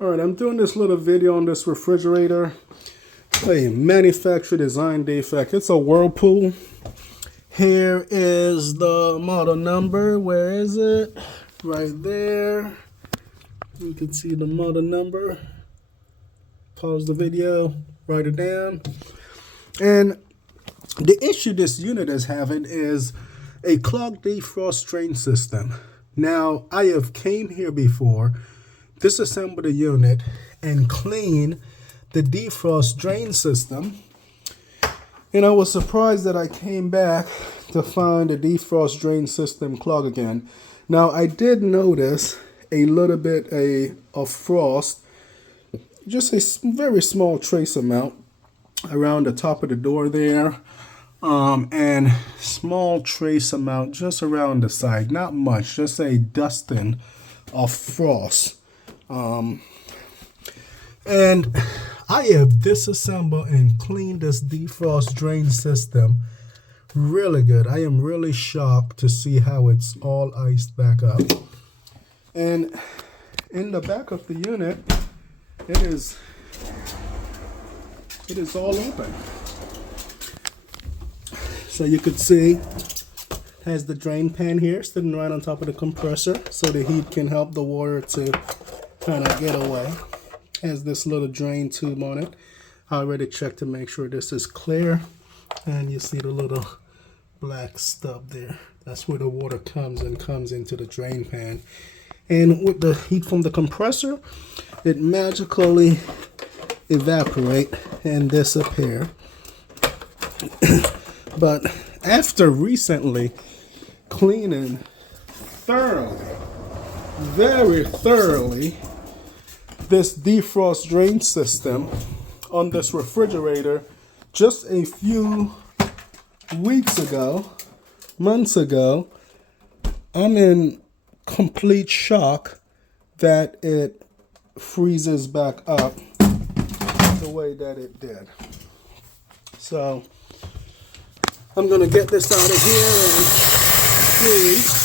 Alright, I'm doing this little video on this refrigerator. A manufacturer design defect. It's a Whirlpool. Here is the model number. Where is it? Right there. You can see the model number. Pause the video, write it down. And the issue this unit is having is a clogged defrost drain system. Now, I have came here before, disassembled the unit, and cleaned the defrost drain system. And I was surprised that I came back to find the defrost drain system clogged again. Now, I did notice a little bit of frost, just a very small trace amount around the top of the door there, and small trace amount just around the side, not much, just a dusting of frost. And I have disassembled and cleaned this defrost drain system really good. I am really shocked to see how it's all iced back up. And in the back of the unit, it is all open. So you could see it has the drain pan here sitting right on top of the compressor, so the heat can help the water to kind of get away. Has this little drain tube on it. I already checked to make sure this is clear, and you see the little black stub there. That's where the water comes into the drain pan. And with the heat from the compressor, it magically evaporate and disappear. But after recently cleaning thoroughly, very thoroughly, this defrost drain system on this refrigerator just a few weeks ago, months ago, I'm in complete shock that it freezes back up the way that it did. So I'm gonna get this out of here and see.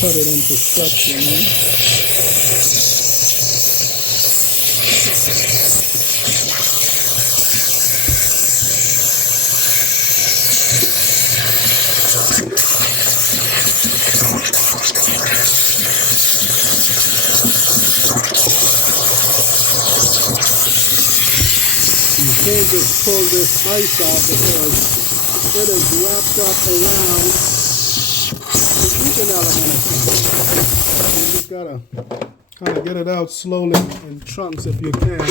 Cut it into sections. You can't just pull this ice off because it is wrapped up around the heating element. You just gotta kind of get it out slowly in chunks if you can.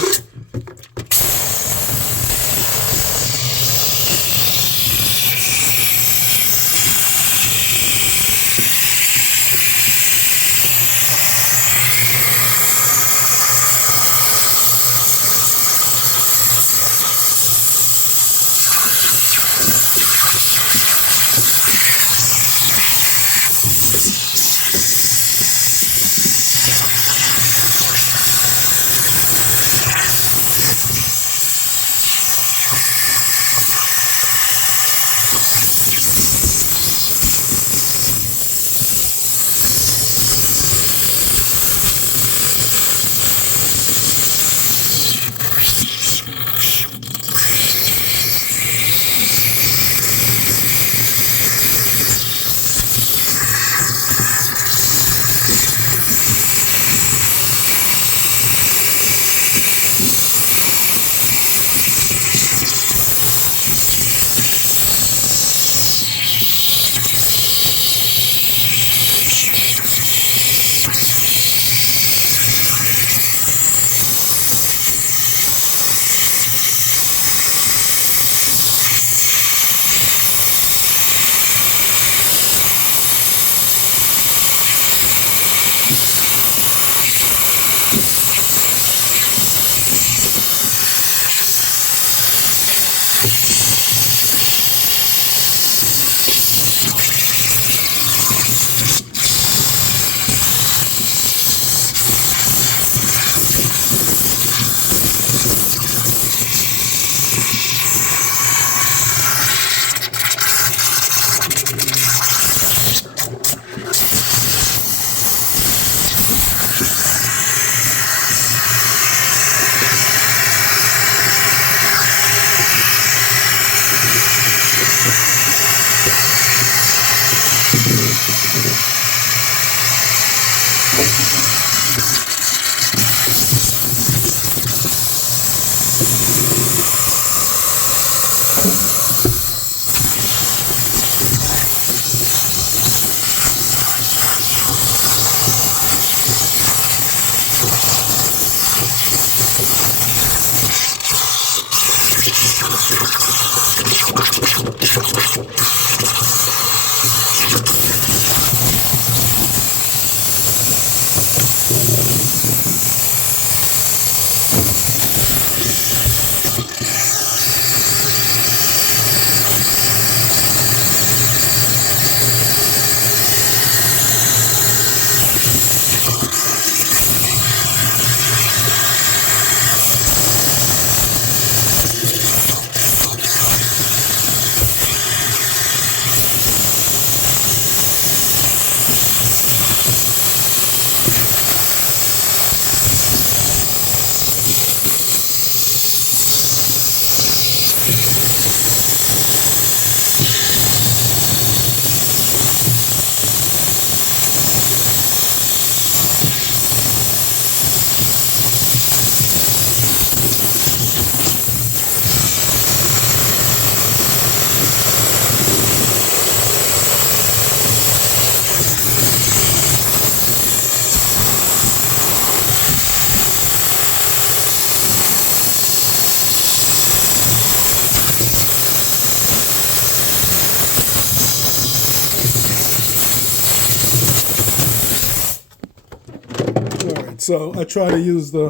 So I try to use the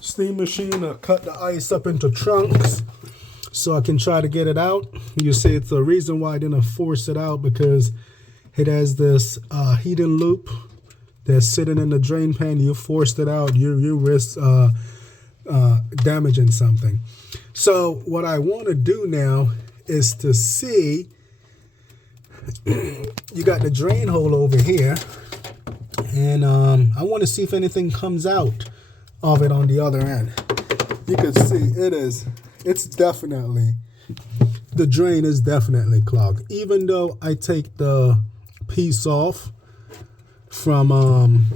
steam machine to cut the ice up into chunks so I can try to get it out. You see, it's the reason why I didn't force it out, because it has this heating loop that's sitting in the drain pan. You forced it out, you risk damaging something. So what I want to do now is to see, you got the drain hole over here, and I want to see if anything comes out of it on the other end. You can see it's definitely, the drain is definitely clogged. Even though I take the piece off from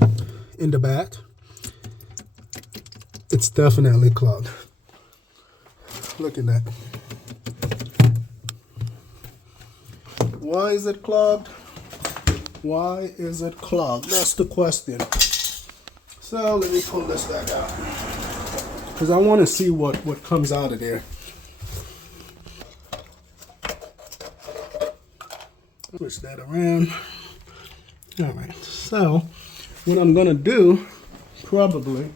in the back, it's definitely clogged. Look at that. Why is it clogged? Why is it clogged? That's the question. So let me pull this back out, because I want to see what comes out of there. Switch that around. All right, so what I'm gonna do probably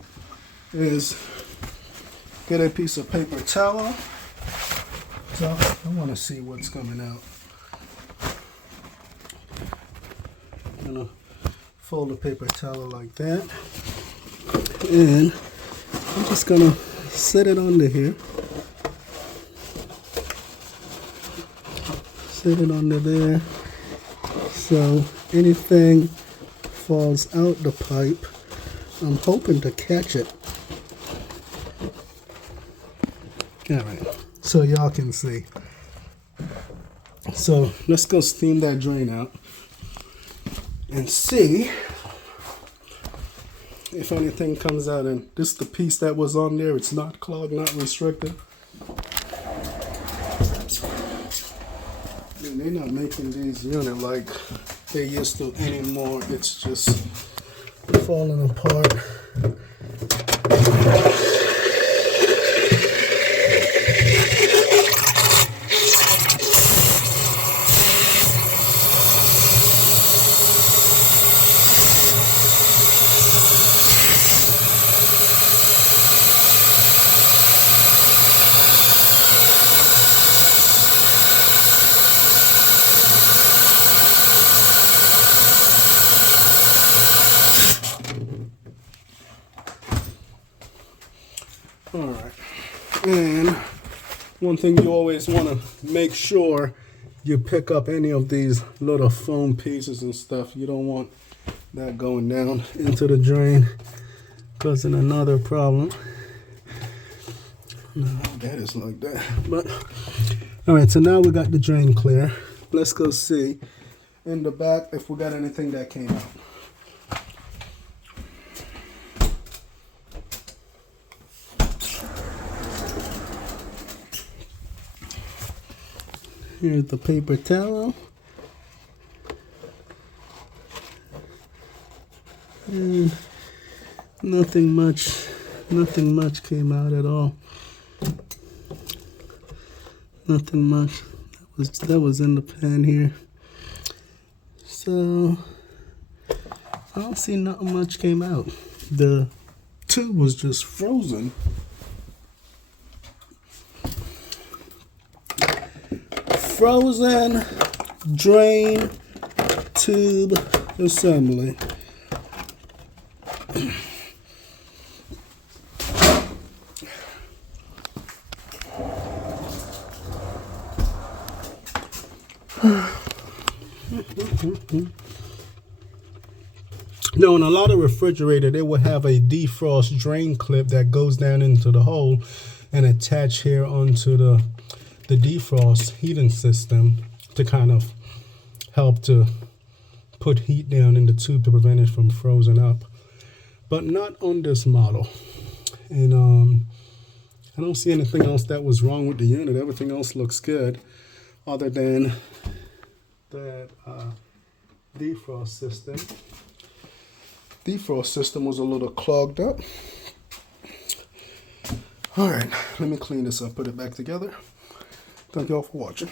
is get a piece of paper towel. So I want to see what's coming out. I'm gonna fold the paper towel like that, and I'm just gonna set it under here. Set it under there, so anything falls out the pipe, I'm hoping to catch it. All right, so y'all can see. So let's go steam that drain out and see if anything comes out. And this is the piece that was on there. It's not clogged, not restricted. And they're not making these units like they used to anymore. It's just falling apart. All right, and one thing you always want to make sure you pick up any of these little foam pieces and stuff. You don't want that going down into the drain, causing another problem. No, that is like that. But all right, so now we got the drain clear. Let's go see in the back if we got anything that came out. Here's the paper towel. And nothing much came out at all. Nothing much. That was in the pan here. So I don't see nothing much came out. The tube was just frozen. Frozen drain tube assembly. Now, in a lot of refrigerator, they will have a defrost drain clip that goes down into the hole and attach here onto the defrost heating system to kind of help to put heat down in the tube to prevent it from frozen up, but not on this model. And I don't see anything else that was wrong with the unit. Everything else looks good, other than that defrost system. Defrost system was a little clogged up. All right, let me clean this up, put it back together. Thank you all for watching.